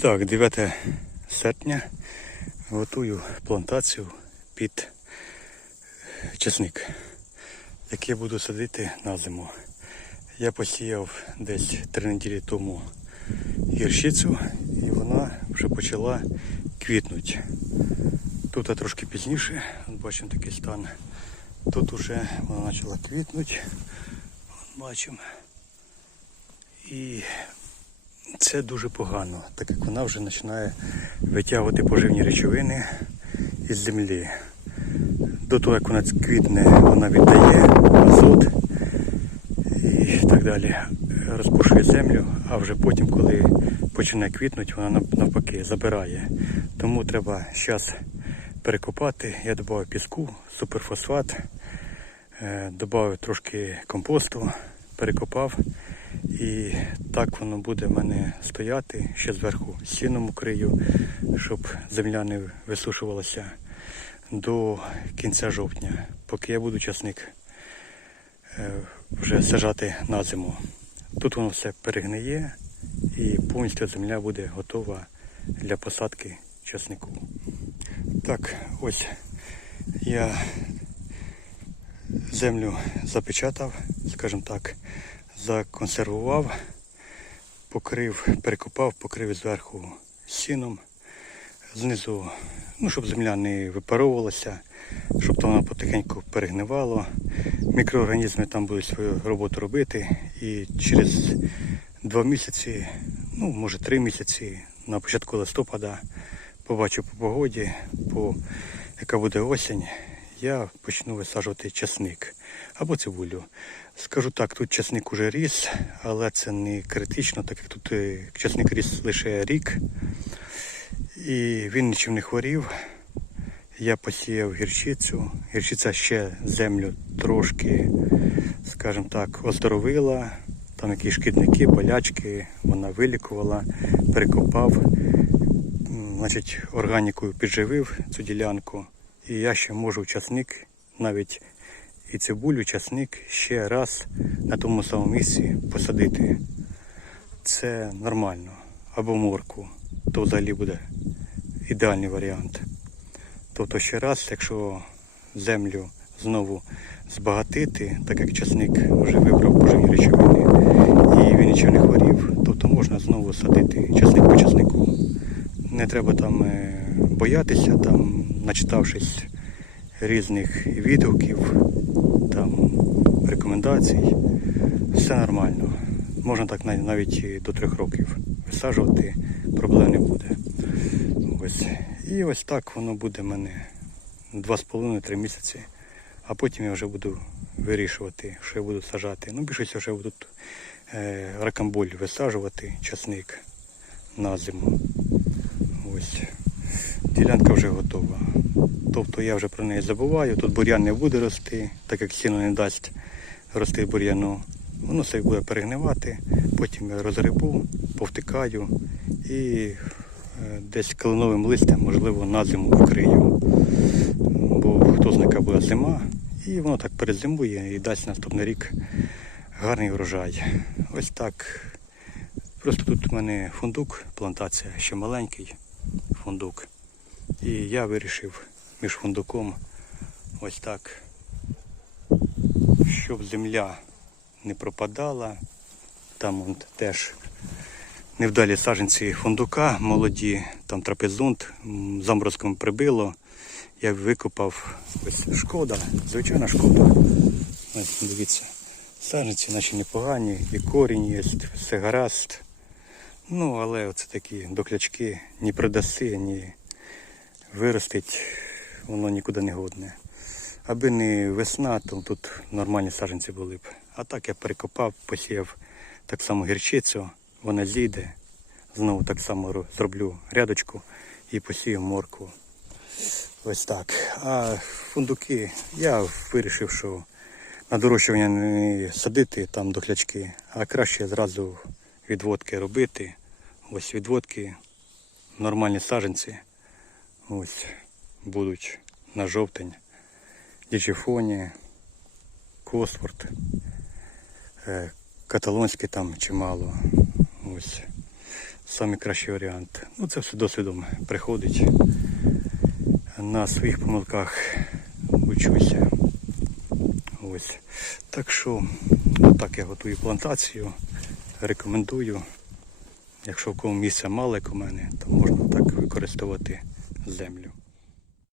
Так, 9 серпня готую плантацію під чесник, який буду садити на зиму. Я посіяв десь три неділі тому гірщицю і вона вже почала квітнути. Тут трошки пізніше, бачимо такий стан. Тут вже вона почала квітнути. Бачимо. І це дуже погано, так як вона вже починає витягувати поживні речовини із землі. До того, як вона квітне, вона віддає азот і так далі. Розпушує землю, а вже потім, коли починає квітнути, вона навпаки забирає. Тому треба зараз перекопати. Я додав піску, суперфосфат, е, додав трошки компосту, перекопав. І так воно буде в мене стояти. Ще зверху сіном укрию, щоб земля не висушувалася до кінця жовтня, поки я буду часник е, вже сажати на зиму. Тут воно все перегниє і повністю земля буде готова для посадки часнику. Так, ось я землю запечатав, скажімо так, законсервував, покрив, перекопав, покрив зверху сіном, знизу, ну, щоб земля не випаровувалася, щоб то вона потихеньку перегнивало. Мікроорганізми там будуть свою роботу робити. І через два місяці, ну може три місяці, на початку листопада, побачу по погоді, по яка буде осінь, я почну висаджувати часник або цибулю. Скажу так, тут часник уже ріс, але це не критично, так як тут е, часник ріс лише рік. І він нічим не хворів. Я посіяв гірчицю. Гірчиця ще землю трошки, скажімо так, оздоровила. Там якісь шкідники, болячки, вона вилікувала, перекопав, значить, органікою підживив цю ділянку. І я ще можу часник, навіть і цибулю, часник ще раз на тому самому місці посадити. Це нормально. Або морку, то взагалі буде ідеальний варіант. Тобто ще раз, якщо землю знову збагатити, так як часник вже вибрав поживні речовини і він нічого не хворів, тобто можна знову садити часник по часнику. Не треба там е, боятися, там, начитавшись різних відгуків, там, рекомендацій, все нормально. Можна так навіть до трьох років висаджувати, проблем не буде. Ось. І ось так воно буде в мене 2,5-3 місяці. А потім я вже буду вирішувати, що я буду сажати. Ну, більшість вже буду е, ракамболь висаджувати, часник на зиму. Ділянка вже готова. Тобто я вже про неї забуваю. Тут бур'ян не буде рости, так як сіно не дасть рости бур'яну. Воно все буде перегнивати, потім я розгребу, повтикаю і е, десь кленовим листям, можливо, на зиму вкрию. Бо хто знає, буде зима, і воно так перезимує і дасть наступний рік гарний врожай. Ось так. Просто тут у мене фундук, плантація, ще маленький фундук. І я вирішив між фундуком ось так, щоб земля не пропадала. Там он теж невдалі саженці фундука, молоді, там трапезунт, м, заморозком прибило. Я викопав ось шкода, звичайна шкода. Ось дивіться, саженці наче непогані, і корінь є, все гаразд. Ну, але оце такі доклячки, ні придаси, ні виростить, воно нікуди не годне. Аби не весна, то тут нормальні саженці були б. А так я перекопав, посіяв так само гірчицю, вона зійде. Знову так само зроблю рядочку і посію моркву. Ось так. А фундуки я вирішив, що на дорощування не садити там дохлячки, а краще зразу відводки робити. Ось відводки, нормальні саженці. Ось будуть на жовтень. Діджифоні, Косфорд, е, каталонський там чимало. Ось. найкращий варіант. Ну, це все досвідом приходить. На своїх помилках учуся. Ось. Так що, так я готую плантацію. Рекомендую. Якщо в кому місця мало, як у мене, то можна так використовувати землю.